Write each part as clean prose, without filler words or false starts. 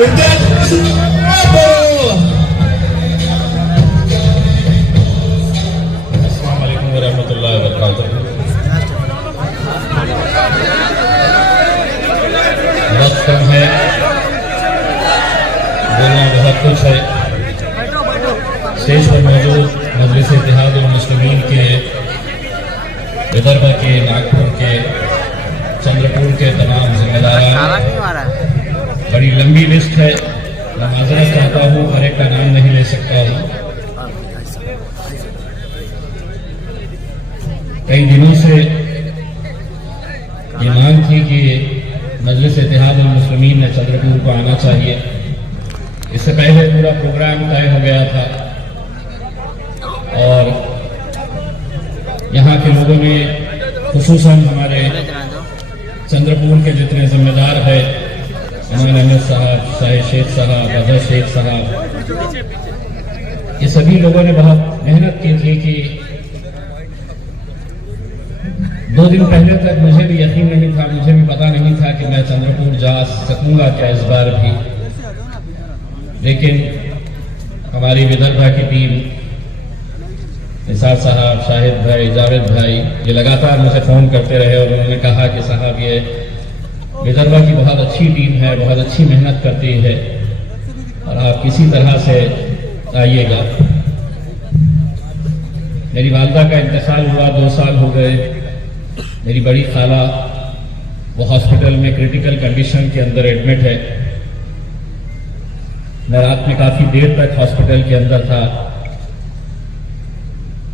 अस्सलामुअलैकुम वरहमतुल्लाहि वबरकातुहू। वक्त कम है, बोलना बहुत कुछ है। स्टेज पर मौजूद मजलिस इत्तेहाद उल मुस्लिमीन के विदर्भ के, नागपुर के, चंद्रपुर के तमाम जिम्मेदार, बड़ी लंबी लिस्ट है। मैं माजरत चाहता हूँ, हर एक का नाम नहीं ले सकता हूँ। कई दिनों से ये मांग थी कि मजलिस इत्तेहाद उल मुस्लिमीन ने चंद्रपुर को आना चाहिए। इससे पहले पूरा प्रोग्राम तय हो गया था और यहाँ के लोगों ने, खुसूसन हमारे चंद्रपुर के जितने जिम्मेदार हैं, इमाम अहमद साहब, शाहिद शेख साहब, अजहर शेख साहब, ये सभी लोगों ने बहुत मेहनत की थी कि 2 दिन पहले तक मुझे भी यकीन नहीं था, मुझे भी पता नहीं था कि मैं चंद्रपुर जा सकूंगा क्या इस बार भी। लेकिन हमारी विदर्भा की टीम, निसार साहब, शाहिद भाई, जावेद भाई, ये लगातार मुझे फोन करते रहे और उन्होंने कहा कि साहब ये विदर्भा की बहुत अच्छी टीम है, बहुत अच्छी मेहनत करती है और आप किसी तरह से आइएगा। मेरी वालदा का इंतकाल हुआ, 2 साल हो गए। मेरी बड़ी खाला वो हॉस्पिटल में क्रिटिकल कंडीशन के अंदर एडमिट है। मैं रात में काफी देर तक हॉस्पिटल के अंदर था।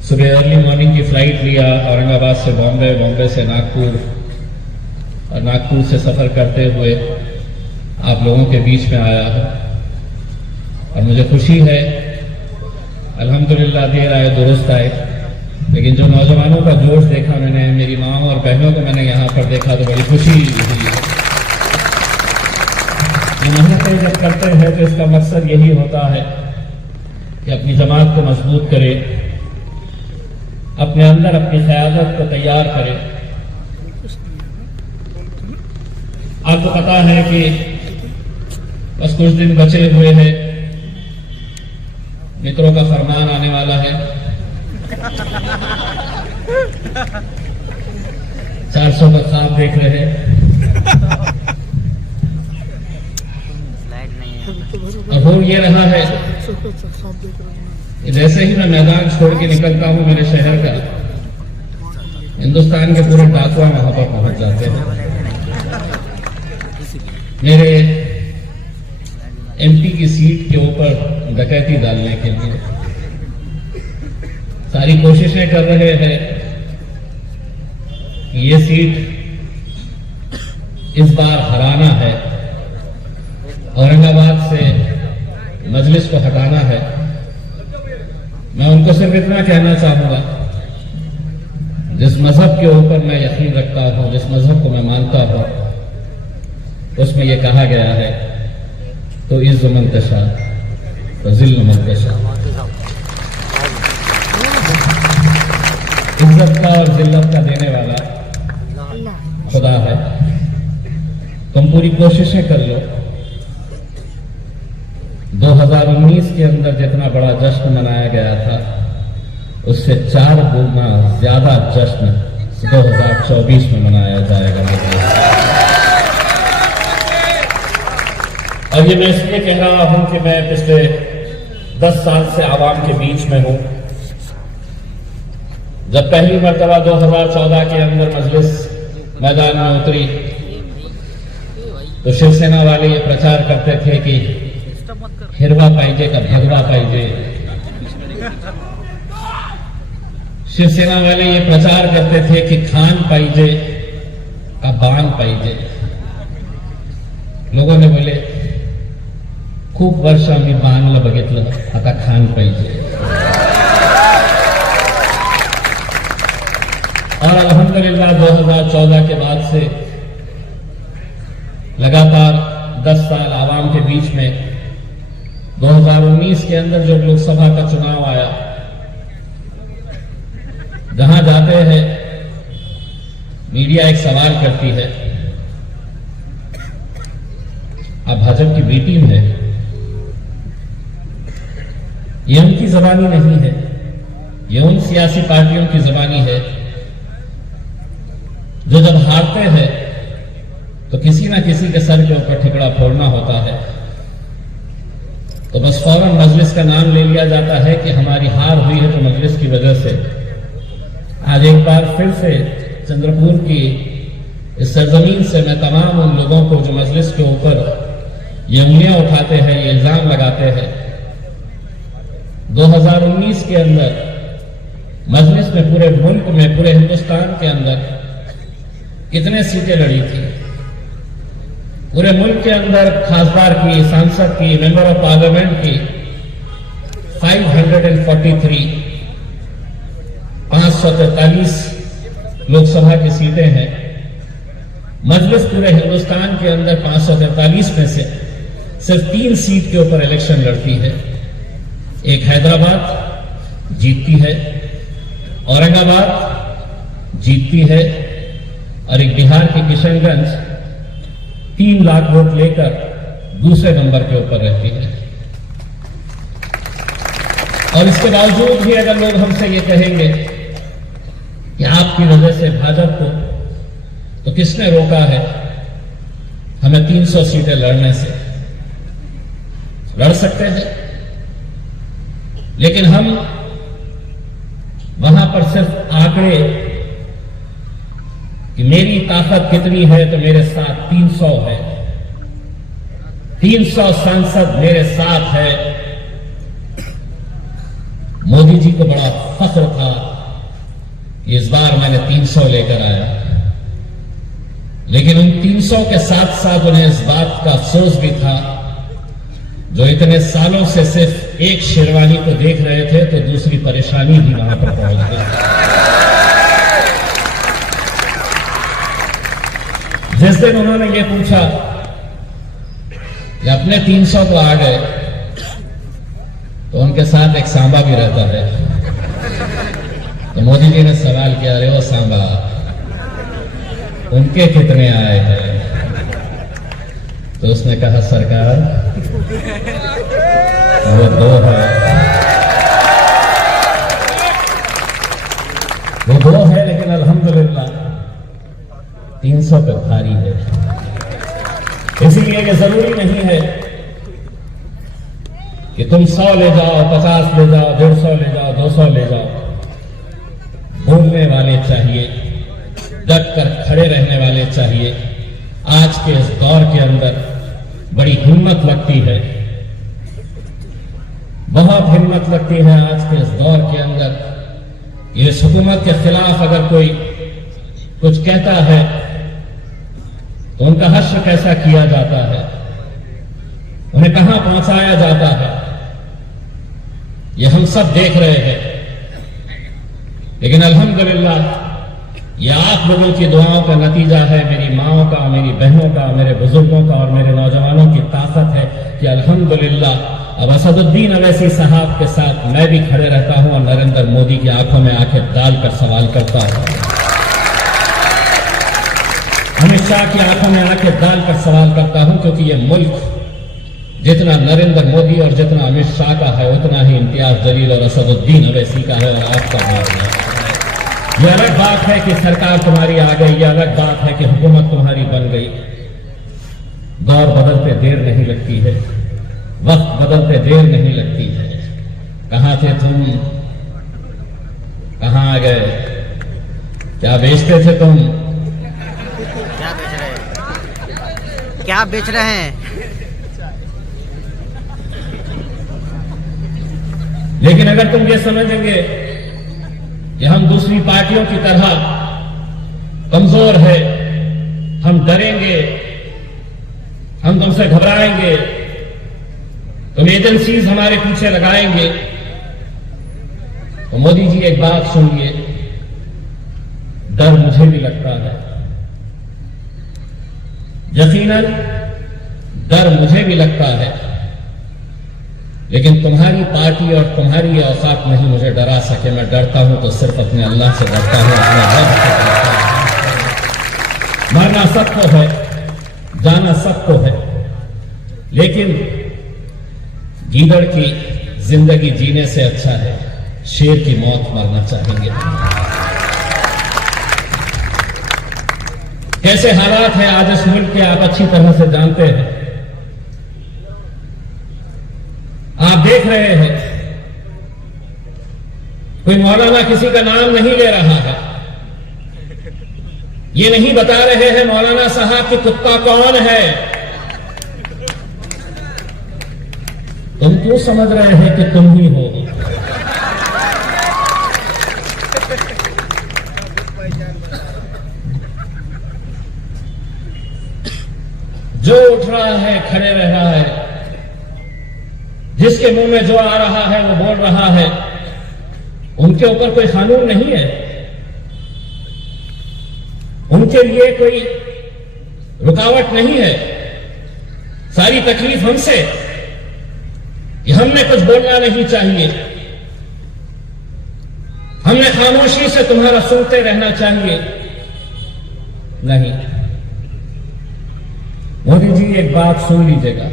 सुबह अर्ली मॉर्निंग की फ्लाइट लिया औरंगाबाद से बॉम्बे, बॉम्बे से नागपुर और नागपुर से सफर करते हुए आप लोगों के बीच में आया हूं और मुझे खुशी है, अल्हम्दुलिल्लाह देर आए दुरुस्त आए। लेकिन जो नौजवानों का जोश देखा मैंने, मेरी माँ और बहनों को मैंने यहाँ पर देखा तो बड़ी खुशी हुई। ये मेहनतें जब करते हैं तो इसका मकसद यही होता है कि अपनी जमात को मजबूत करे, अपने अंदर अपनी क़यादत को तैयार करे। आपको पता है कि बस कुछ दिन बचे हुए हैं, मित्रों का फरमान आने वाला है। 400 का ख्वाब देख रहे हैं और हो ये रहा है। जैसे ही मैं मैदान छोड़ के निकलता हूं मेरे शहर का, हिंदुस्तान के पूरे डाकुआ वहां पर पहुंच जाते हैं मेरे एमपी की सीट के ऊपर डकैती डालने के लिए। सारी कोशिशें कर रहे हैं कि ये सीट इस बार हराना है, औरंगाबाद से मजलिस को हटाना है। मैं उनको सिर्फ इतना कहना चाहूंगा, जिस मजहब के ऊपर मैं यकीन रखता हूं, जिस मजहब को मैं मानता हूं, उसमें यह कहा गया है तो इज़्ज़ मन तशा व ज़िल्ल मन तशा। इज्जत का और जिल्लत का देने वाला खुदा है। तुम पूरी कोशिशें कर लो। 2019 के अंदर जितना बड़ा जश्न मनाया गया था, उससे 4 गुना ज्यादा जश्न 2024 में मनाया जाएगा। और ये मैं इसलिए कह रहा हूं कि मैं पिछले 10 साल से आवाम के बीच में हूं। जब पहली मर्तबा 2014 के अंदर मजलिस मैदान में उतरी तो शिवसेना वाले ये प्रचार करते थे कि हिरवा पाइजे का भगवा पाइजे। शिवसेना वाले ये प्रचार करते थे कि खान पाइजे का बान पाइजे। लोगों ने बोले खूप वर्ष आम्ही बाणला बघितलं, आता खान पाहिजे। और अल्हम्दुलिल्लाह 2014 के बाद से लगातार 10 साल आवाम के बीच में 2019 के अंदर जब लोकसभा का चुनाव आया, जहां जाते हैं मीडिया एक सवाल करती है, आप भाजपा की बी टीम है, ये उनकी जबानी नहीं है, ये उन सियासी पार्टियों की जबानी है जो जब हारते हैं तो किसी ना किसी के सर के ऊपर ठिकड़ा फोड़ना होता है, तो बस फौरन मजलिस का नाम ले लिया जाता है कि हमारी हार हुई है तो मजलिस की वजह से। आज एक बार फिर से चंद्रपुर की इस सरजमीन से मैं तमाम उन लोगों को जो मजलिस के ऊपर ये उंगलियां उठाते हैं, ये इल्जाम लगाते हैं, 2019 के अंदर मजलिस में पूरे मुल्क में, पूरे हिंदुस्तान के अंदर कितने सीटें लड़ी थी? पूरे मुल्क के अंदर खासदार की, सांसद की, मेंबर ऑफ पार्लियामेंट की 543, 543 लोकसभा की सीटें हैं। मजलिस पूरे हिंदुस्तान के अंदर 543 में से सिर्फ 3 सीट के ऊपर इलेक्शन लड़ती है। एक हैदराबाद जीतती है, औरंगाबाद जीतती है, और एक बिहार की किशनगंज 3 लाख वोट लेकर दूसरे नंबर के ऊपर रहती है। और इसके बावजूद भी अगर लोग हमसे ये कहेंगे कि आपकी वजह से भाजपा को, तो किसने रोका है हमें 300 सीटें लड़ने से? लड़ सकते हैं, लेकिन हम वहां पर सिर्फ आंकड़े कि मेरी ताकत कितनी है तो मेरे साथ 300 है, 300 सांसद मेरे साथ है। मोदी जी को बड़ा फख्र था कि इस बार मैंने 300 लेकर आया, लेकिन उन 300 के साथ साथ उन्हें इस बात का अफसोस भी था जो इतने सालों से सिर्फ एक शेरवानी को देख रहे थे तो दूसरी परेशानी भी वहां पर पहुंच गई। जिस दिन उन्होंने ये पूछा कि अपने 300 तो आ गए, तो उनके साथ एक सांबा भी रहता है, तो मोदी जी ने सवाल किया, अरे वो सांबा उनके कितने आए हैं? तो उसने कहा, सरकार वो 2 है, वो 2 है, लेकिन अल्हम्दुलिल्लाह 300 पे भारी है। इसीलिए ये जरूरी नहीं है कि तुम 100 ले जाओ, 50 ले जाओ, 150 ले जाओ, 200 ले जाओ। बोलने वाले चाहिए, डट कर खड़े रहने वाले चाहिए। आज के इस दौर के अंदर बड़ी हिम्मत लगती है, बहुत हिम्मत लगती है आज के इस दौर के अंदर। इस हुकूमत के खिलाफ अगर कोई कुछ कहता है तो उनका हश्र कैसा किया जाता है, उन्हें कहां पहुंचाया जाता है, ये हम सब देख रहे हैं। लेकिन अल्हम्दुलिल्लाह ये आप लोगों की दुआओं का नतीजा है, मेरी माओं का, मेरी बहनों का, मेरे बुजुर्गों का और मेरे नौजवानों की ताकत है कि अल्हम्दुलिल्लाह अब असदुद्दीन अवैसी साहब के साथ मैं भी खड़े रहता हूं और नरेंद्र मोदी की आंखों में आंखें डालकर सवाल करता हूं, अमित शाह की आंखों में आंखें डालकर सवाल करता हूं, क्योंकि ये मुल्क जितना नरेंद्र मोदी और जितना अमित शाह का है उतना ही इम्तियाज जलील और असदुद्दीन अवैसी का है और आपका है। ये अलग बात है कि सरकार तुम्हारी आ गई, ये अलग बात है कि हुकूमत तुम्हारी बन गई। दौर बदलते देर नहीं लगती है, वक्त बदलते देर नहीं लगती है। कहां थे तुम, कहां आ गए, क्या बेचते थे तुम, क्या बेच रहे हैं? लेकिन अगर तुम ये समझेंगे कि हम दूसरी पार्टियों की तरह कमजोर है, हम डरेंगे, हम तुमसे घबराएंगे, तुम एजेंसीज हमारे पीछे लगाएंगे, तो मोदी जी एक बात सुनिए, डर मुझे भी लगता है, यकीनन डर मुझे भी लगता है, लेकिन तुम्हारी पार्टी और तुम्हारी ये औकात नहीं मुझे डरा सके। मैं डरता हूं तो सिर्फ अपने अल्लाह से डरता हूं, अपने रब से डरता हूं। मरना सबको है, जाना सबको है, लेकिन गीदड़ की जिंदगी जीने से अच्छा है शेर की मौत मरना चाहेंगे। कैसे हालात हैं आज इस मुल्क के आप अच्छी तरह से जानते हैं। आप देख रहे हैं कोई मौलाना किसी का नाम नहीं ले रहा है, ये नहीं बता रहे हैं मौलाना साहब कि कुत्ता कौन है। तुम क्यों समझ रहे हैं कि तुम ही हो? जो उठ रहा है खड़े रह रहा है, जिसके मुंह में जो आ रहा है वो बोल रहा है, उनके ऊपर कोई कानून नहीं है, उनके लिए कोई रुकावट नहीं है। सारी तकलीफ हमसे कि हमने कुछ बोलना नहीं चाहिए, हमने खामोशी से तुम्हारा सुनते रहना चाहिए। नहीं, मोदी जी एक बात सुन लीजिएगा,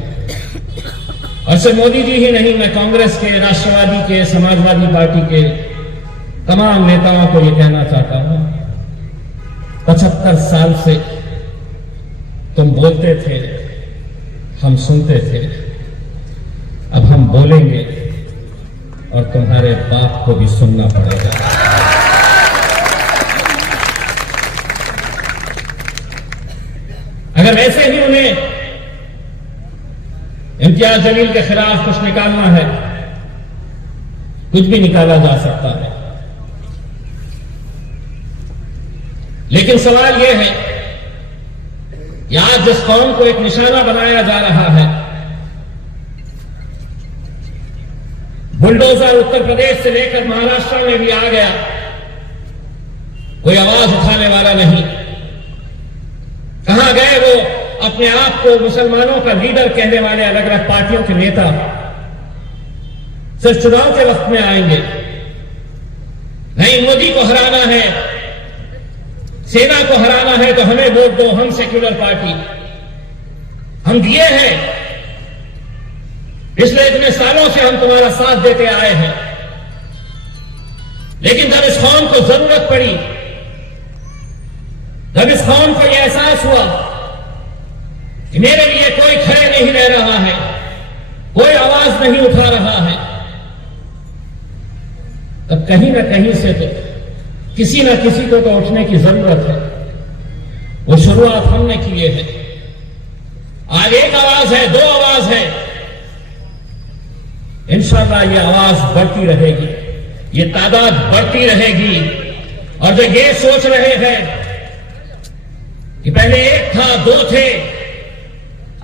और सिर्फ मोदी जी ही नहीं, मैं कांग्रेस के, राष्ट्रवादी के, समाजवादी पार्टी के तमाम नेताओं को यह कहना चाहता हूं, 75 साल से तुम बोलते थे, हम सुनते थे, अब हम बोलेंगे और तुम्हारे बाप को भी सुनना पड़ेगा। अगर वैसे ही उन्हें इम्तियाज जलील के खिलाफ कुछ निकालना है, कुछ भी निकाला जा सकता है। लेकिन सवाल यह है कि आज जिस कौम को एक निशाना बनाया जा रहा है, बुलडोजर उत्तर प्रदेश से लेकर महाराष्ट्र में भी आ गया, कोई आवाज उठाने वाला नहीं। कहां गए वो अपने आप को मुसलमानों का लीडर कहने वाले अलग अलग पार्टियों के नेता? सिर्फ चुनाव के वक्त में आएंगे। नहीं, मोदी को हराना है, सेना को हराना है तो हमें वोट दो, हम सेक्युलर पार्टी, हम दिए हैं, पिछले इतने सालों से हम तुम्हारा साथ देते आए हैं। लेकिन जब इस कौम को जरूरत पड़ी, जब इस कौम को यह एहसास हुआ कि मेरे लिए कोई खड़े नहीं रह रहा है, कोई आवाज नहीं उठा रहा है, तब कहीं ना कहीं से तो किसी न किसी को तो उठने की जरूरत है। वो शुरुआत हमने की है। आज एक आवाज है, दो आवाज है, इंशाअल्लाह ये आवाज बढ़ती रहेगी, ये तादाद बढ़ती रहेगी। और जो ये सोच रहे हैं कि पहले एक था, दो थे,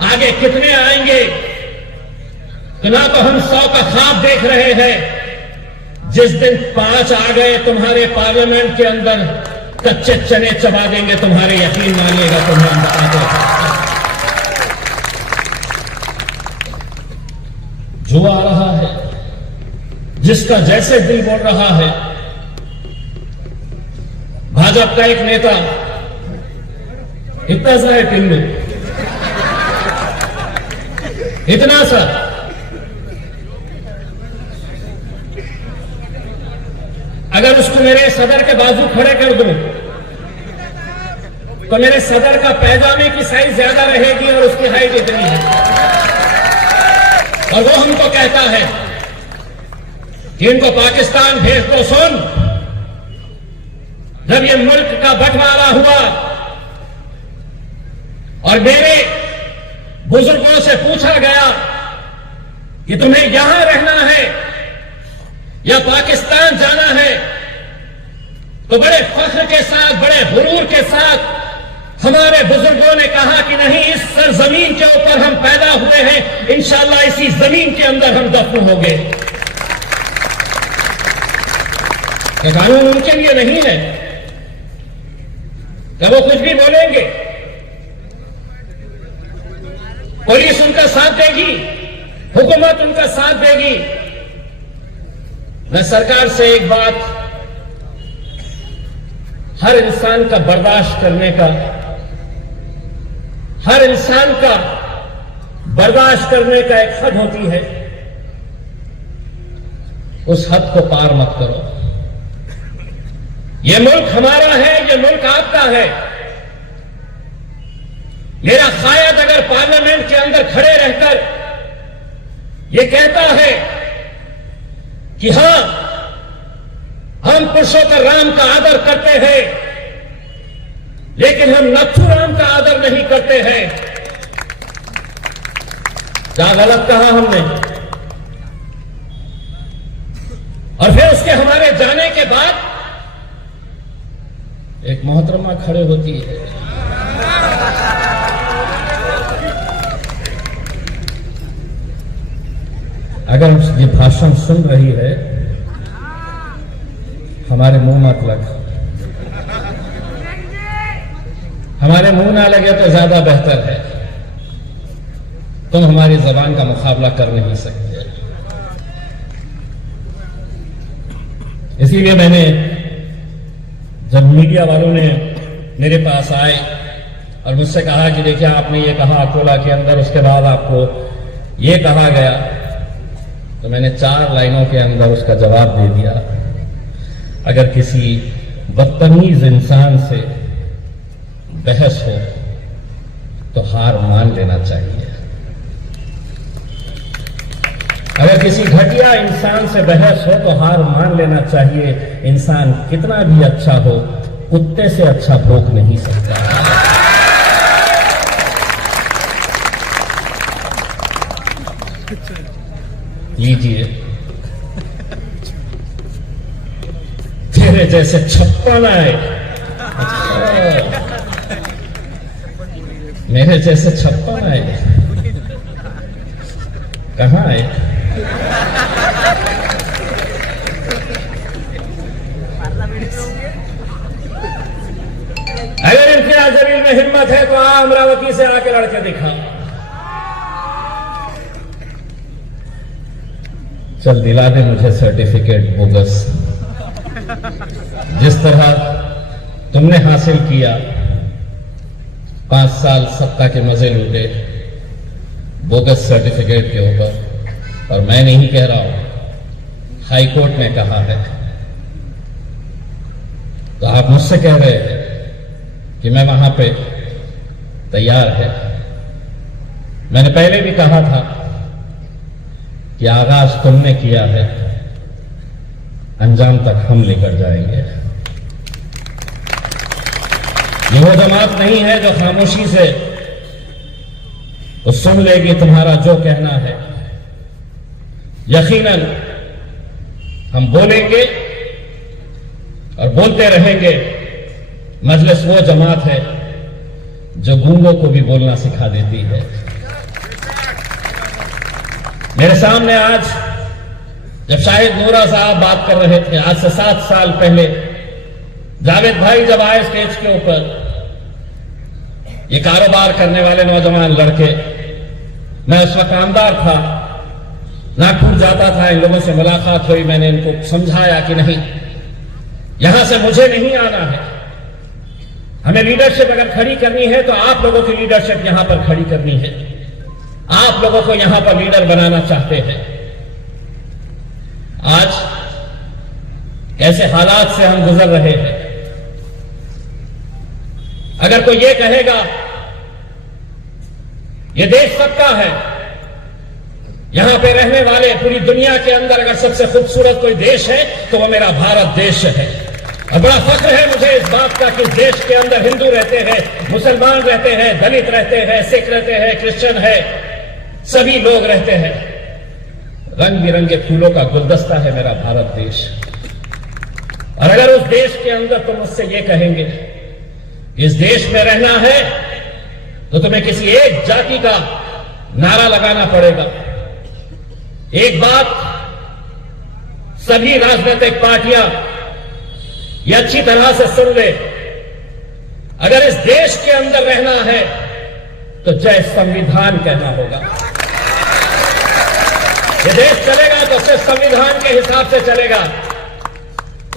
आगे कितने आएंगे, तो ना तो हम 100 का ख्वाब देख रहे हैं। जिस दिन 5 आ गए तुम्हारे पार्लियामेंट के अंदर, कच्चे चने चबा देंगे तुम्हारे, यकीन मानिएगा, तुम्हें हम बताते हैं। जो आ रहा है, जिसका जैसे दिल बोल रहा है। भाजपा का एक नेता इतना सा है टीम में, इतना सा, अगर उसको मेरे सदर के बाजू खड़े कर दूं तो मेरे सदर का पैजामे की साइज ज्यादा रहेगी और उसकी हाइट इतनी है। और वो हमको कहता है कि इनको पाकिस्तान भेज दो। सुन, जब ये मुल्क का बंटवारा हुआ और मेरे बुजुर्गों से पूछा गया कि तुम्हें यहां रहना है या पाकिस्तान जाना है, तो बड़े फख्र के साथ, बड़े गुरूर के साथ हमारे बुजुर्गों ने कहा कि नहीं, इस सरजमीन के ऊपर हम पैदा हुए हैं, इंशाअल्लाह इसी जमीन के अंदर हम दफन होंगे। क्या कानून उनके लिए नहीं है? क्या वो कुछ भी बोलेंगे? पुलिस उनका साथ देगी, हुकूमत उनका साथ देगी। मैं सरकार से एक बात, हर इंसान का बर्दाश्त करने का, हर इंसान का बर्दाश्त करने का एक हद होती है, उस हद को पार मत करो। यह मुल्क हमारा है, यह मुल्क आपका है। मेरा शायद अगर पार्लियामेंट के अंदर खड़े रहकर यह कहता है कि हां, हम पुरुषोत्तम राम का आदर करते हैं, लेकिन हम नथुराम का आदर नहीं करते हैं, क्या गलत कहा हमने? और फिर उसके हमारे जाने के बाद एक मोहतरमा खड़े होती है, अगर ये भाषण सुन रही है, हमारे मुंह मत लग। हमारे मुंह ना लगे तो ज्यादा बेहतर है। तुम हमारी जबान का मुकाबला कर नहीं सकते। इसीलिए मैंने, जब मीडिया वालों ने मेरे पास आए और मुझसे कहा कि देखिए आपने ये कहा अकोला के अंदर, उसके बाद आपको ये कहा गया, तो मैंने 4 लाइनों के अंदर उसका जवाब दे दिया। अगर किसी बदतमीज इंसान से बहस हो तो हार मान लेना चाहिए। अगर किसी घटिया इंसान से बहस हो तो हार मान लेना चाहिए। इंसान कितना भी अच्छा हो, कुत्ते से अच्छा भौंक नहीं सकता। लीजिए, तेरे जैसे 56 आए, मेरे जैसे 56 आए, कहां आए? अगर इम्तियाज जलील में हिम्मत है तो आ अमरावती से आके लड़के दिखा। चल दिला दे मुझे सर्टिफिकेट बोगस, जिस तरह तुमने हासिल किया। 5 साल सत्ता के मजे लूटे बोगस सर्टिफिकेट के ऊपर, और मैं नहीं कह रहा हूं, हाई कोर्ट ने कहा है। तो आप मुझसे कह रहे हैं कि मैं वहां पे तैयार है। मैंने पहले भी कहा था कि आगाज तुमने किया है, अंजाम तक हम लेकर जाएंगे। ये वो जमात नहीं है जो खामोशी से तो सुन लेगी तुम्हारा जो कहना है। यकीनन हम बोलेंगे और बोलते रहेंगे। मजलिस वो जमात है जो गूंगों को भी बोलना सिखा देती है। मेरे सामने आज जब शाहिद नूरा साहब बात कर रहे थे, आज से 7 साल पहले जावेद भाई जब आए स्टेज के ऊपर, ये कारोबार करने वाले नौजवान लड़के, मैं उस वक्त आमदार था, नागपुर जाता था, इन लोगों से मुलाकात हुई, मैंने इनको समझाया कि नहीं, यहां से मुझे नहीं आना है, हमें लीडरशिप अगर खड़ी करनी है तो आप लोगों की लीडरशिप यहां पर खड़ी करनी है। आप लोगों को यहां पर लीडर बनाना चाहते हैं। आज कैसे हालात से हम गुजर रहे हैं। अगर कोई ये कहेगा ये देश सबका है, यहां पे रहने वाले पूरी दुनिया के अंदर अगर सबसे खूबसूरत कोई देश है तो वो मेरा भारत देश है। और बड़ा फख्र है मुझे इस बात का कि इस देश के अंदर हिंदू रहते हैं, मुसलमान रहते हैं, दलित रहते हैं, सिख रहते हैं, क्रिश्चियन है, सभी लोग रहते हैं। रंग बिरंगे फूलों का गुलदस्ता है मेरा भारत देश। और अगर उस देश के अंदर तुम मुझसे ये कहेंगे इस देश में रहना है तो तुम्हें किसी एक जाति का नारा लगाना पड़ेगा। एक बात सभी राजनीतिक पार्टियां ये अच्छी तरह से सुन ले, अगर इस देश के अंदर रहना है तो जय संविधान कहना होगा। ये देश चलेगा तो सिर्फ संविधान के हिसाब से चलेगा।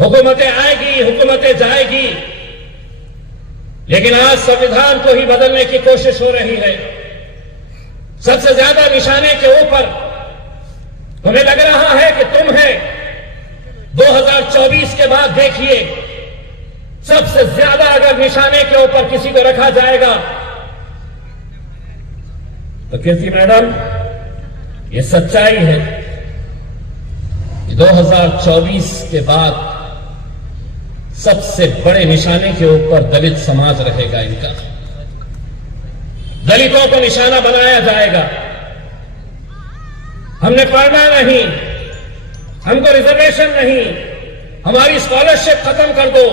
हुकूमतें आएगी, हुकूमतें जाएगी, लेकिन आज संविधान को ही बदलने की कोशिश हो रही है। सबसे ज्यादा निशाने के ऊपर तुम्हें लग रहा है कि तुम है। 2024 के बाद देखिए, सबसे ज्यादा अगर निशाने के ऊपर किसी को रखा जाएगा तो कीर्ति मैडम, ये सच्चाई है कि 2024 के बाद सबसे बड़े निशाने के ऊपर दलित समाज रहेगा। इनका दलितों को निशाना बनाया जाएगा। हमने पढ़ना नहीं, हमको रिजर्वेशन नहीं, हमारी स्कॉलरशिप खत्म कर दो,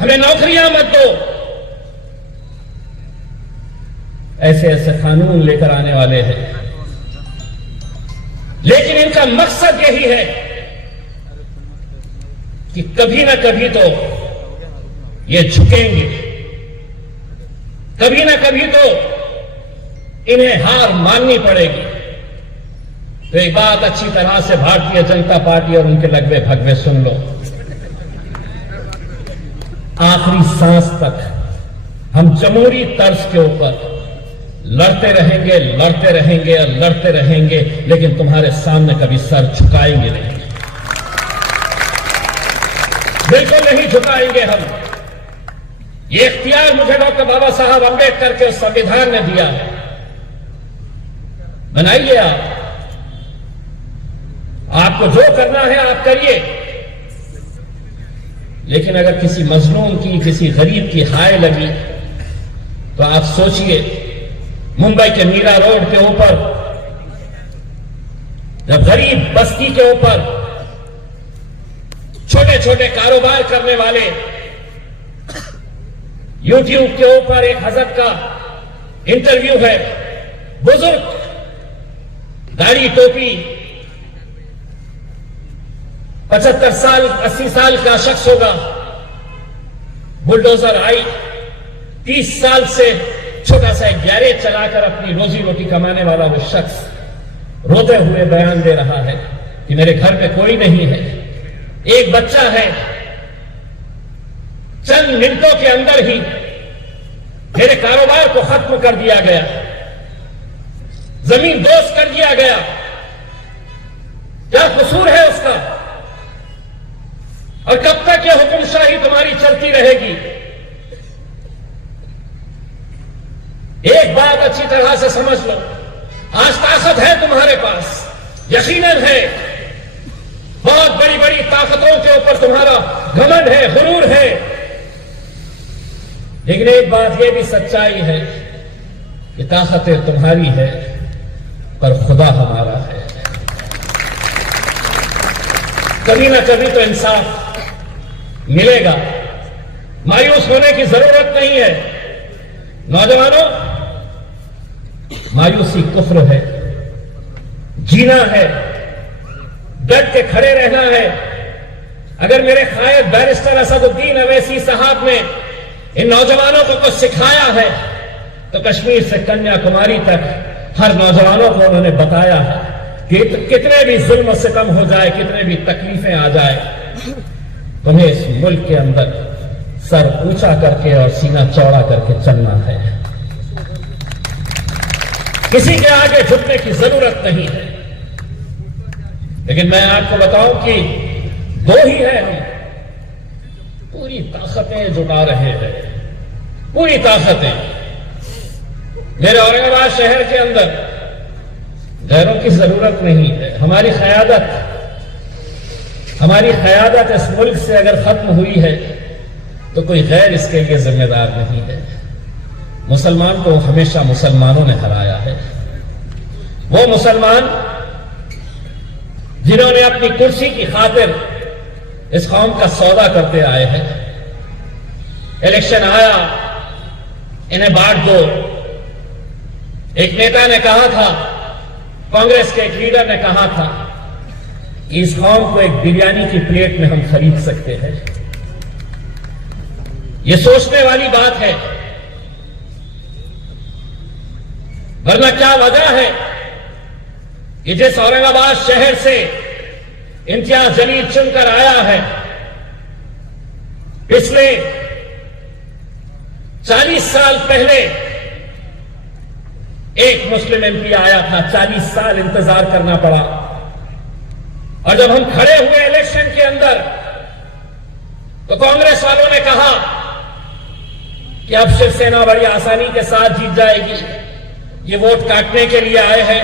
हमें नौकरियां मत दो, ऐसे ऐसे कानून लेकर आने वाले हैं। लेकिन इनका मकसद यही है कि कभी ना कभी तो ये झुकेंगे, कभी ना कभी तो इन्हें हार माननी पड़ेगी। तो एक बात अच्छी तरह से भारतीय जनता पार्टी और उनके लगवे भगवे सुन लो, आखिरी सांस तक हम जमहूरी तर्ज के ऊपर लड़ते रहेंगे, लड़ते रहेंगे और लड़ते रहेंगे, लेकिन तुम्हारे सामने कभी सर झुकाएंगे नहीं, बिल्कुल नहीं झुकाएंगे हम। ये इख्तियार मुझे डॉक्टर बाबा साहब अंबेडकर के उस संविधान ने दिया है। बनाइए आपको जो करना है आप करिए, लेकिन अगर किसी मजलूम की, किसी गरीब की हाय लगी तो आप सोचिए, मुंबई के मीरा रोड के ऊपर जब गरीब बस्ती के ऊपर छोटे छोटे कारोबार करने वाले यूट्यूब के ऊपर एक हजरत का इंटरव्यू है, बुजुर्ग दाढ़ी टोपी 75 साल 80 साल का शख्स होगा, बुलडोजर आई, 30 साल से छोटा सा एक गैरेज चलाकर अपनी रोजी रोटी कमाने वाला वो शख्स रोते हुए बयान दे रहा है कि मेरे घर में कोई नहीं है, एक बच्चा है, चंद मिनटों के अंदर ही मेरे कारोबार को खत्म कर दिया गया, जमीन दोस्त कर दिया गया, क्या कसूर है उसका? और कब तक यह हुक्मशाही तुम्हारी चलती रहेगी? एक बात अच्छी तरह से समझ लो, आज ताकत है तुम्हारे पास, यकीनन है, बहुत बड़ी बड़ी ताकतों के ऊपर तुम्हारा घमंड है, गुरूर है, लेकिन एक बात यह भी सच्चाई है कि ताकतें तुम्हारी है पर खुदा हमारा है। कभी ना कभी तो इंसाफ मिलेगा, मायूस होने की जरूरत नहीं है। नौजवानों, मायूसी कुफ्र है, जीना है, डट के खड़े रहना है। अगर मेरे कायद बैरिस्टर असदुद्दीन अवैसी साहब ने इन नौजवानों को कुछ सिखाया है तो कश्मीर से कन्याकुमारी तक हर नौजवानों को उन्होंने बताया है कि कितने भी जुल्म सितम हो जाए, कितने भी तकलीफें आ जाए, तुम्हें इस मुल्क के अंदर सर ऊंचा करके और सीना चौड़ा करके चलना है, किसी के आगे झुकने की जरूरत नहीं है। लेकिन मैं आपको बताऊं कि दो ही है, हम पूरी ताकतें जुटा रहे हैं, पूरी ताकतें। मेरे औरंगाबाद शहर के अंदर गैरों की जरूरत नहीं है। हमारी क़यादत इस मुल्क से अगर खत्म हुई है तो कोई गैर इसके लिए जिम्मेदार नहीं है। मुसलमान को हमेशा मुसलमानों ने हराया है। वो मुसलमान जिन्होंने अपनी कुर्सी की खातिर इस कौम का सौदा करते आए हैं, इलेक्शन आया, इन्हें बांट दो। एक नेता ने कहा था, कांग्रेस के एक लीडर ने कहा था, इस कौम को एक बिरयानी की प्लेट में हम खरीद सकते हैं। यह सोचने वाली बात है, वरना क्या वजह है कि जिस औरंगाबाद शहर से इम्तियाज जलील चुनकर आया है, पिछले 40 साल पहले एक मुस्लिम एमपी आया था, 40 साल इंतजार करना पड़ा। और जब हम खड़े हुए इलेक्शन के अंदर तो कांग्रेस वालों ने कहा कि अब शिवसेना बड़ी आसानी के साथ जीत जाएगी, ये वोट काटने के लिए आए हैं।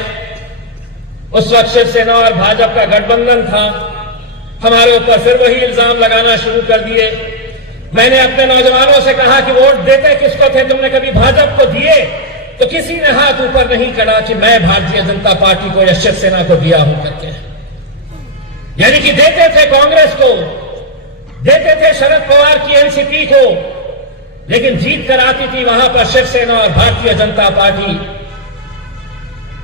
उस वक्त शिवसेना और भाजपा का गठबंधन था। हमारे ऊपर फिर वही इल्जाम लगाना शुरू कर दिए। मैंने अपने नौजवानों से कहा कि वोट देते किसको थे, तुमने कभी भाजपा को दिए? तो किसी ने हाथ ऊपर नहीं करा कि मैं भारतीय जनता पार्टी को या शिवसेना को दिया हूं करके। यानी कि देते थे कांग्रेस को, देते थे शरद पवार की एनसीपी को, लेकिन जीत कर आती थी वहां पर शिवसेना और भारतीय जनता पार्टी।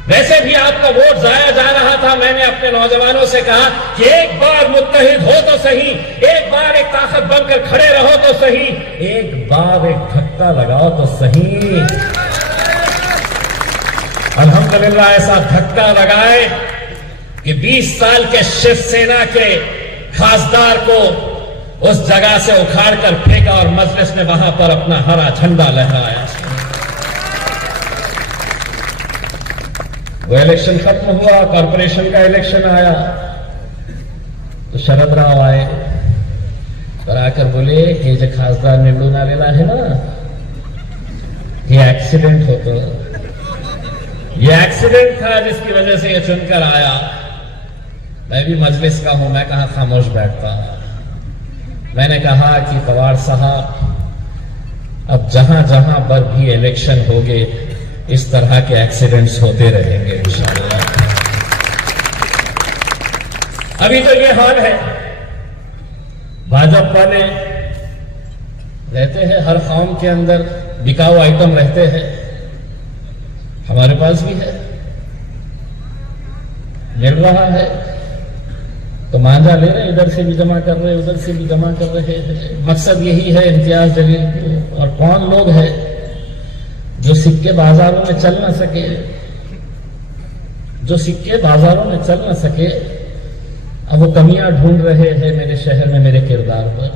वैसे भी आपका वोट जाया जा रहा था। मैंने अपने नौजवानों से कहा कि एक बार मुत्तहिद हो तो सही, एक बार एक ताकत बनकर खड़े रहो तो सही, एक बार एक धक्का लगाओ तो सही। अल्हम्दुलिल्लाह ऐसा धक्का लगाए कि 20 साल के शिवसेना के खासदार को उस जगह से उखाड़कर फेंका और मजलिस ने वहां पर अपना हरा झंडा लहराया। वो इलेक्शन खत्म हुआ, कॉर्पोरेशन का इलेक्शन आया तो शरद राव आए और आकर बोले कि जो खासदार निवडून आलेला है ना, ये एक्सीडेंट होतो, ये एक्सीडेंट था जिसकी वजह से ये चुनकर आया। मैं भी मजलिस का हूं, मैं कहां खामोश बैठता। मैंने कहा कि पवार साहब, अब जहां जहां पर भी इलेक्शन होंगे इस तरह के एक्सीडेंट्स होते रहेंगे इंशाअल्लाह। अभी तो ये हाल है। भाजपा वाले रहते हैं हर कौम के अंदर, बिकाऊ आइटम रहते हैं, हमारे पास भी है, मिल रहा है तो मांझा ले रहे, इधर से भी जमा कर रहे, उधर से भी जमा कर रहे हैं। मकसद यही है इम्तियाज जलील को। और कौन लोग हैं जो सिक्के बाजारों में चल ना सके, जो सिक्के बाजारों में चल ना सके, अब वो कमियां ढूंढ रहे हैं मेरे शहर में, मेरे किरदार पर।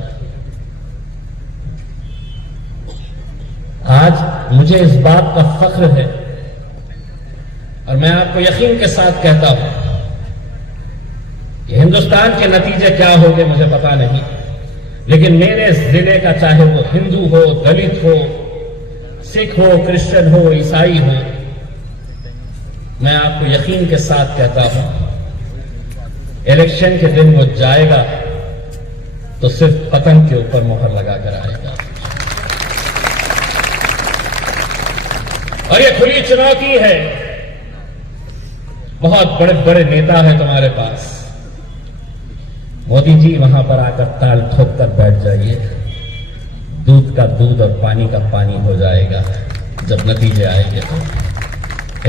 आज मुझे इस बात का फख्र है और मैं आपको यकीन के साथ कहता हूं कि हिंदुस्तान के नतीजे क्या होंगे मुझे पता नहीं, लेकिन मेरे जिले का, चाहे वो हिंदू हो, दलित हो, सिख हो, क्रिश्चियन हो, ईसाई हो, मैं आपको यकीन के साथ कहता हूं इलेक्शन के दिन वो जाएगा तो सिर्फ पतंग के ऊपर मोहर लगाकर आएगा। और ये खुली चुनौती है। बहुत बड़े बड़े नेता हैं तुम्हारे पास, मोदी जी वहां पर आकर ताल ठोक कर बैठ जाइए, दूध का दूध और पानी का पानी हो जाएगा जब नतीजे आएंगे तो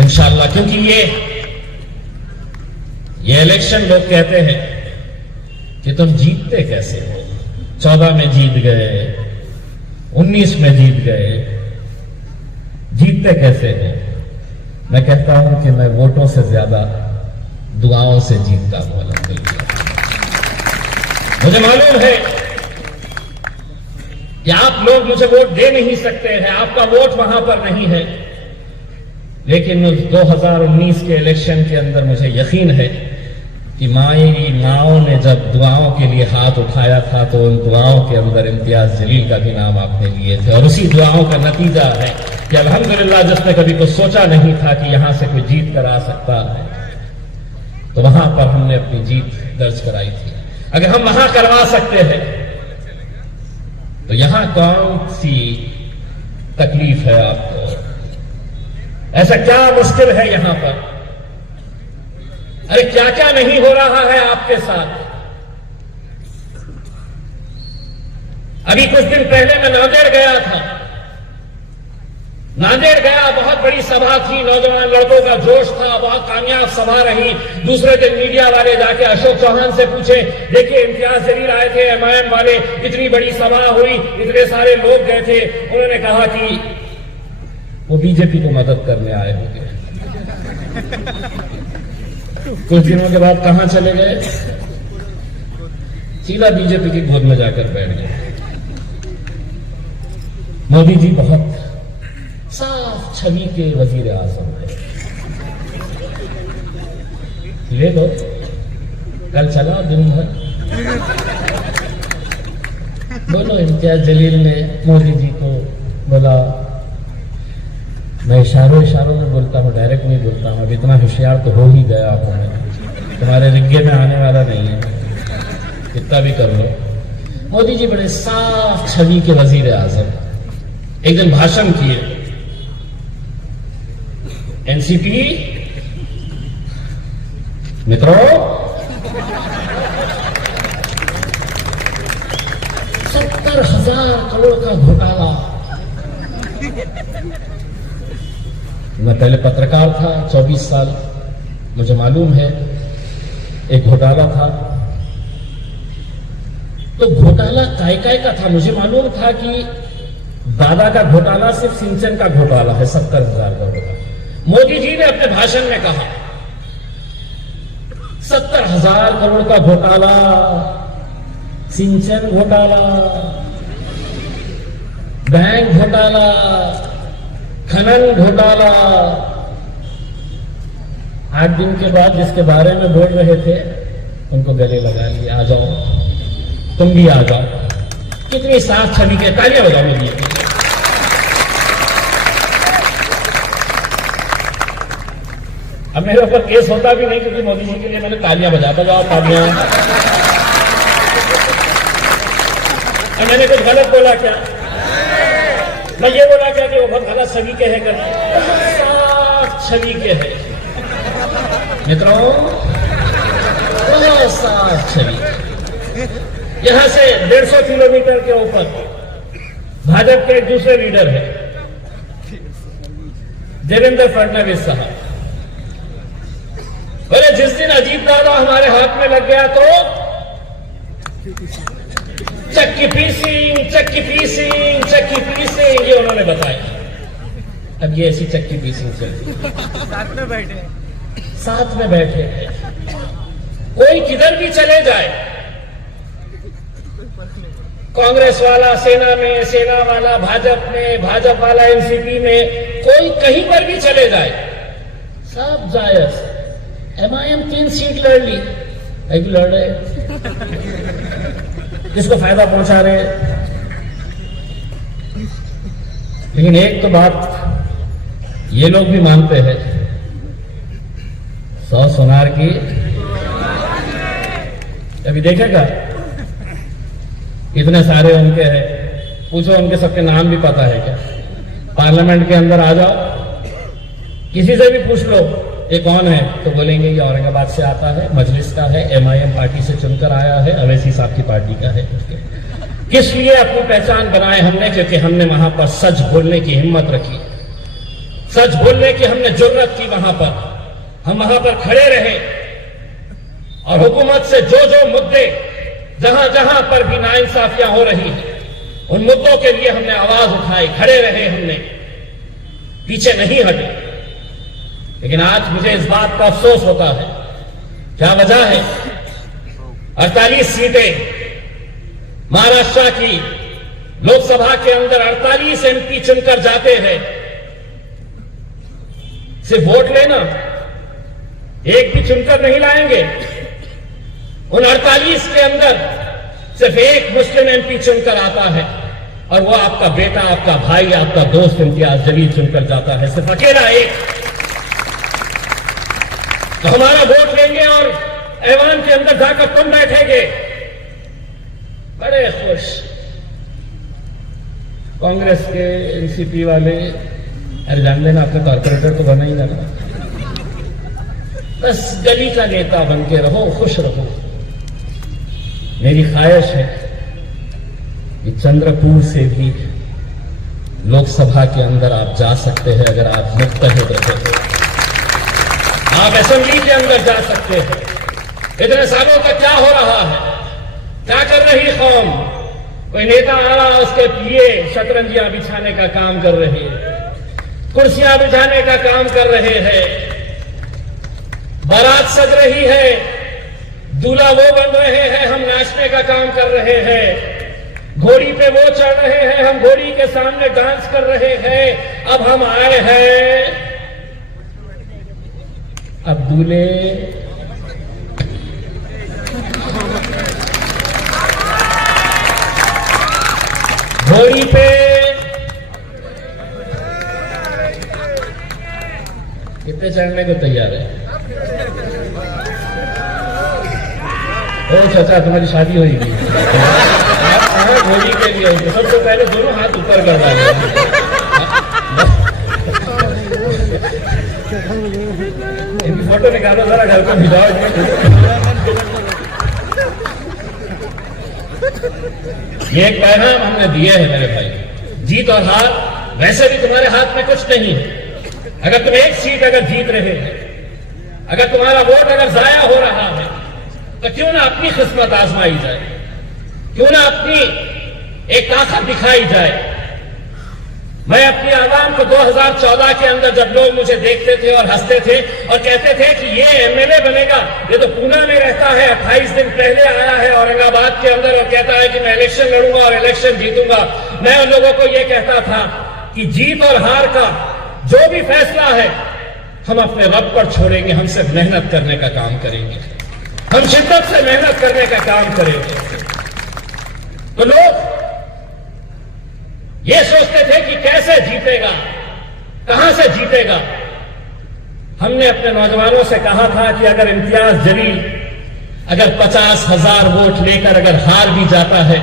इंशाअल्लाह। क्योंकि ये इलेक्शन लोग कहते हैं कि तुम जीतते कैसे हो, 14 में जीत गए, 19 में जीत गए, जीतते कैसे हो? मैं कहता हूं कि मैं वोटों से ज्यादा दुआओं से जीतता हूं अल्हम्दुलिल्लाह। मुझे मालूम है कि आप लोग मुझे वोट दे नहीं सकते हैं, आपका वोट वहां पर नहीं है, लेकिन उस 2019 के इलेक्शन के अंदर मुझे यकीन है कि माओं ने जब दुआओं के लिए हाथ उठाया था तो उन दुआओं के अंदर इम्तियाज जलील का भी नाम आपने लिए थे। और उसी दुआओं का नतीजा है कि अल्हम्दुलिल्लाह जिसने कभी कुछ सोचा नहीं था कि यहां से कोई जीत कर आ सकता है, तो वहां पर हमने अपनी जीत दर्ज कराई थी। अगर हम वहां करवा सकते हैं तो यहां कौन सी तकलीफ है आपको? ऐसा क्या मुश्किल है यहां पर? अरे क्या क्या नहीं हो रहा है आपके साथ? अभी कुछ दिन पहले मैं नांदेड़ गया था। नांदेड़ गया, बहुत बड़ी सभा थी, नौजवान लड़कों का जोश था, बहुत कामयाब सभा रही। दूसरे दिन मीडिया वाले जाके अशोक चौहान से पूछे, देखिए इम्तियाज जलील आए थे, एमआईएम वाले, इतनी बड़ी सभा हुई, इतने सारे लोग गए थे। उन्होंने कहा कि वो बीजेपी को मदद करने आए होंगे। कुछ दिनों के बाद कहां चले गए? सीधा बीजेपी की गोद में जाकर बैठ गए। मोदी जी बहुत साफ छवि के वजीर आजम है। ले लो, कल चला दिन भर। बोलो, इम्तियाज जलील ने मोदी जी को बोला, मैं इशारों में बोलता हूँ, डायरेक्ट नहीं बोलता हूँ, अब इतना होशियार तो हो ही गया आप, तुम्हारे रिग्गे में आने वाला नहीं है, कितना भी कर लो। मोदी जी बड़े साफ छवि के वजीर आजम, एक दिन भाषण किए, एनसीपी मित्रों, 70,000 करोड़ का घोटाला। मैं पहले पत्रकार था, 24 साल, मुझे मालूम है एक घोटाला था। तो घोटाला काय का था, मुझे मालूम था कि दादा का घोटाला सिर्फ सिंचन का घोटाला है, 70,000 करोड़ का। मोदी जी ने अपने भाषण में कहा 70,000 करोड़ का घोटाला, सिंचन घोटाला, बैंक घोटाला, खनन घोटाला। 8 दिन के बाद जिसके बारे में बोल रहे थे उनको गले लगा लिया, आ जाओ, तुम भी आ जाओ। कितनी साफ छवि के, तालियां बजाओ मोदी जी। अब मेरे ऊपर केस होता भी नहीं, क्योंकि मोदी जी के लिए मैंने तालियां बजाता जाओ, तालियां। मैंने कुछ गलत बोला क्या? मैं ये बोला क्या कि वो बहुत गलत छवि के हैं? साफ छवि के हैं मित्रों, बहुत साफ छवि। यहां से 150 किलोमीटर के ऊपर भाजपा के एक दूसरे लीडर है, देवेंद्र फडणवीस साहब। बोले, जिस दिन अजीत दादा हमारे हाथ में लग गया तो चक्की पीसिंग, ये उन्होंने बताया। अब ये ऐसी चक्की पीसिंग चलती, साथ में बैठे कोई किधर भी चले जाए, कांग्रेस वाला सेना में, सेना वाला भाजपा में, भाजपा वाला एनसीपी में, कोई कहीं पर भी चले जाए, सब जायज। एमआईएम 3 सीट लड़ ली, एक लड़ रहे, किसको फायदा पहुंचा रहे। लेकिन एक तो बात ये लोग भी मानते हैं, 100 सोनार की अभी देखेगा, इतने सारे उनके हैं, पूछो उनके सबके नाम भी पता है क्या? पार्लियामेंट के अंदर आ जाओ, किसी से भी पूछ लो ये कौन है, तो बोलेंगे ये औरंगाबाद से आता है, मजलिस का है, एमआईएम पार्टी से चुनकर आया है, अवैसी साहब की पार्टी का है। किस लिए अपनी पहचान बनाए हमने? क्योंकि हमने वहां पर सच बोलने की हिम्मत रखी, सच बोलने की हमने जुर्रत की। वहां पर हम वहां पर खड़े रहे और हुकूमत से जो मुद्दे जहां जहां पर भी नाइंसाफियां हो रही हैं, उन मुद्दों के लिए हमने आवाज उठाई, खड़े रहे, हमने पीछे नहीं हटे। लेकिन आज मुझे इस बात का अफसोस होता है, क्या वजह है? 48 सीटें महाराष्ट्र की लोकसभा के अंदर 48 एमपी चुनकर जाते हैं। सिर्फ वोट लेना, एक भी चुनकर नहीं लाएंगे। उन 48 के अंदर सिर्फ एक मुस्लिम एमपी चुनकर आता है, और वो आपका बेटा, आपका भाई, आपका दोस्त इम्तियाज जलील चुनकर जाता है, सिर्फ अकेला एक। तो हमारा वोट लेंगे और ऐवान के अंदर जाकर तुम बैठेंगे बड़े खुश। कांग्रेस के, एनसीपी वाले, अरे जान लेना, अपने कॉर्पोरेटर तो बना ही जाना, बस गली का नेता बन के रहो, खुश रहो। मेरी ख्वाहिश है कि चंद्रपुर से भी लोकसभा के अंदर आप जा सकते हैं, अगर आप मुत्तहिद रहे। आप असेंबली के अंदर जा सकते हैं। इतने सालों का क्या हो रहा है, क्या कर रही कौम? कोई नेता आ रहा, उसके लिए शतरंजियां बिछाने का काम कर रहे हैं, कुर्सियां बिछाने का काम कर रहे हैं, बारात सज रही है, दूल्हा वो बन रहे हैं, हम नाचने का काम कर रहे हैं, घोड़ी पे वो चढ़ रहे हैं, हम घोड़ी के सामने डांस कर रहे हैं। अब हम आए हैं, अब दूल्हे घोड़ी पे कितने चढ़ने को तैयार है? ओ चाचा, तुम्हारी शादी हो गई, घोड़ी के लिए सबसे पहले दोनों हाथ ऊपर कर डाले। इनकी फोटो निकालो जरा, घर को भिजाओ। ये एक पैगाम हमने दिए है मेरे भाई। जीत और हार वैसे भी तुम्हारे हाथ में कुछ नहीं है। अगर तुम एक सीट अगर जीत रहे हैं, अगर तुम्हारा वोट अगर जाया हो रहा है, तो क्यों ना अपनी किस्मत आजमाई जाए, क्यों ना अपनी एक ताकत दिखाई जाए। मैं अपनी आवाम को 2014 के अंदर जब लोग मुझे देखते थे और हंसते थे और कहते थे कि ये एमएलए बनेगा, ये तो पूना में रहता है, 28 दिन पहले आया है औरंगाबाद के अंदर और कहता है कि मैं इलेक्शन लड़ूंगा और इलेक्शन जीतूंगा, मैं उन लोगों को ये कहता था कि जीत और हार का जो भी फैसला है हम अपने रब पर छोड़ेंगे, हम सिर्फ मेहनत करने का काम करेंगे, हम शिद्दत से मेहनत करने का काम करेंगे। तो लोग ये सोचते थे कि कैसे जीतेगा, कहां से जीतेगा। हमने अपने नौजवानों से कहा था कि अगर इम्तियाज जलील अगर 50,000 वोट लेकर अगर हार भी जाता है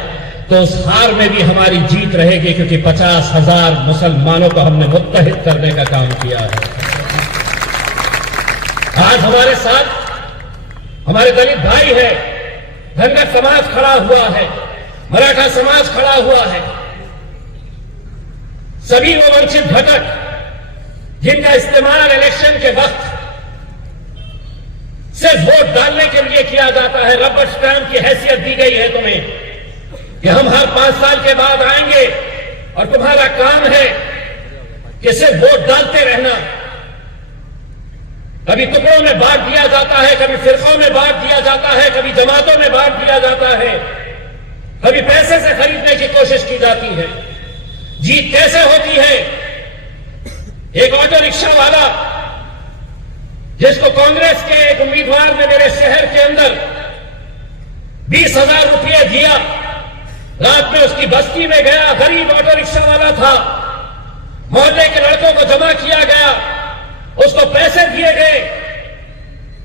तो उस हार में भी हमारी जीत रहेगी, क्योंकि 50,000 मुसलमानों को हमने मुत्तहिद करने का काम किया है। आज हमारे साथ हमारे दलित भाई है, धनगर समाज खड़ा हुआ है, मराठा समाज खड़ा हुआ है, सभी वो वंचित घटक जिनका इस्तेमाल इलेक्शन के वक्त सिर्फ वोट डालने के लिए किया जाता है। रबर स्टैंप की हैसियत दी गई है तुम्हें कि हम हर 5 साल के बाद आएंगे और तुम्हारा काम है कि सिर्फ वोट डालते रहना। कभी टुकड़ों में बांट दिया जाता है, कभी फिरकों में बांट दिया जाता है, कभी जमातों में बांट दिया जाता है, कभी पैसे से खरीदने की कोशिश की जाती है। जीत कैसे होती है? एक ऑटो रिक्शा वाला जिसको कांग्रेस के एक उम्मीदवार ने मेरे शहर के अंदर 20,000 रुपये दिया, रात में उसकी बस्ती में गया, गरीब ऑटो रिक्शा वाला था, मोहल्ले के लड़कों को जमा किया गया, उसको पैसे दिए गए,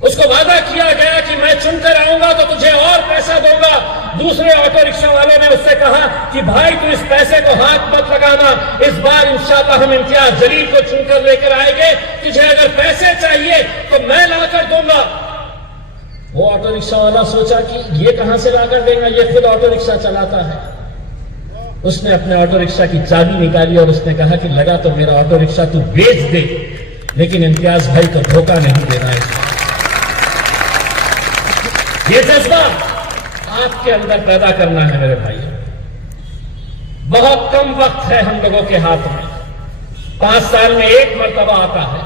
उसको वादा किया गया कि मैं चुनकर आऊंगा तो तुझे और पैसा दूंगा। दूसरे ऑटो रिक्शा वाले ने उससे कहा कि भाई तू इस पैसे को हाथ मत लगाना, इस बार इंशाअल्लाह हम इम्तियाज जलील को चुनकर लेकर आएंगे, तुझे अगर पैसे चाहिए तो मैं लाकर दूंगा। वो ऑटो रिक्शा वाला सोचा कि ये कहां से लाकर देगा, ये खुद ऑटो रिक्शा चलाता है। उसने अपने ऑटो रिक्शा की चाबी निकाली और उसने कहा कि लगा तो मेरा ऑटो रिक्शा तू बेच दे, लेकिन इम्तियाज भाई को धोखा नहीं देना है। ये जज्बा आपके अंदर पैदा करना है मेरे भाई। बहुत कम वक्त है हम लोगों के हाथ में, 5 साल में एक मर्तबा आता है।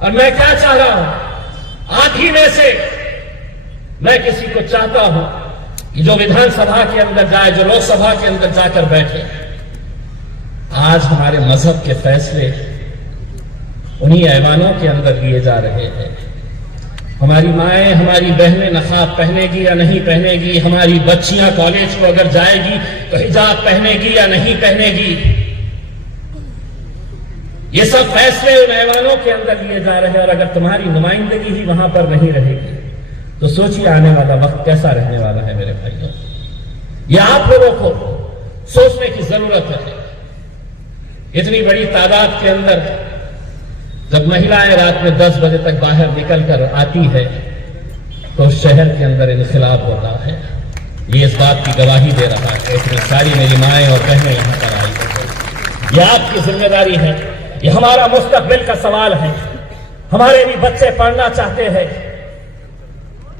और मैं क्या चाह रहा हूं, आप ही में से मैं किसी को चाहता हूं कि जो विधानसभा के अंदर जाए, जो लोकसभा के अंदर जाकर बैठे। आज हमारे मजहब के फैसले उन्हीं ऐवानों के अंदर लिए जा रहे हैं। हमारी माएं, हमारी बहनें नकाब पहनेगी या नहीं पहनेगी, हमारी बच्चियां कॉलेज को अगर जाएगी तो हिजाब पहनेगी या नहीं पहनेगी, ये सब फैसले उन ऐवानों के अंदर लिए जा रहे हैं। और अगर तुम्हारी नुमाइंदगी ही वहां पर नहीं रहेगी तो सोचिए आने वाला वक्त कैसा रहने वाला है मेरे भाइयों। ये आप लोगों को सोचने की जरूरत है। इतनी बड़ी तादाद के अंदर जब महिलाएं रात में 10 बजे तक बाहर निकलकर आती है तो शहर के अंदर इनकलाब होता है। ये इस बात की गवाही दे रहा है। इतनी सारी मेरी माएं और बहनें यहां पर आई हैं। ये आपकी जिम्मेदारी है, ये हमारा मुस्तकबिल का सवाल है। हमारे भी बच्चे पढ़ना चाहते हैं,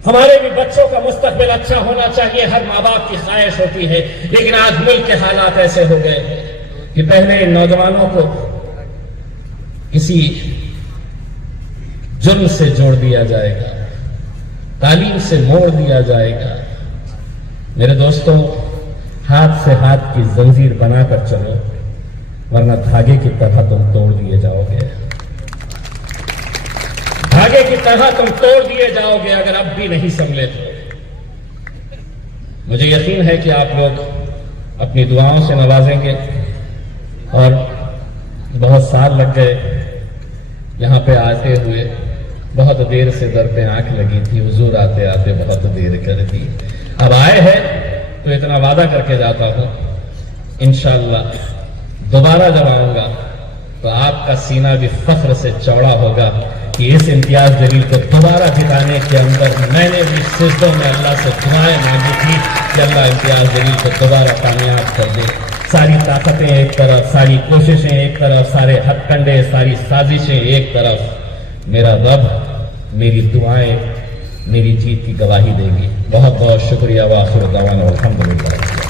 हमारे भी बच्चों का मुस्तकबिल अच्छा होना चाहिए, हर माँ बाप की ख्वाहिश होती है। लेकिन आज मुल्क के हालात ऐसे हो गए हैं कि पहले इन नौजवानों को किसी जुर्म से जोड़ दिया जाएगा, तालीम से मोड़ दिया जाएगा। मेरे दोस्तों, हाथ से हाथ की जंजीर बनाकर चलो, वरना धागे की तरह तुम तोड़ दिए जाओगे। धागे की तरह तुम तोड़ दिए जाओगे अगर अब भी नहीं संभले तो। मुझे यकीन है कि आप लोग अपनी दुआओं से नवाजेंगे। और बहुत साल लग गए यहां पे आते हुए, बहुत देर से दर पे आंख लगी थी, हुजूर आते आते बहुत देर कर दी। अब आए हैं तो इतना वादा करके जाता हूं, इंशाअल्लाह दोबारा जब आऊंगा तो आपका सीना भी फख्र से चौड़ा होगा कि इस इम्तियाज जलील को दोबारा जिताने के अंदर मैंने भी सिजदों में अल्लाह से दुआएं मांगी थी कि अल्लाह इम्तियाज जलील को दोबारा कामयाब कर दे। सारी ताकतें एक तरफ, सारी कोशिशें एक तरफ, सारे हथकंडे, सारी साजिशें एक तरफ, मेरा रब, मेरी दुआएं मेरी जीत की गवाही देंगी। बहुत बहुत शुक्रिया। वाखिर दावाना अल्हम्दुलिल्लाह।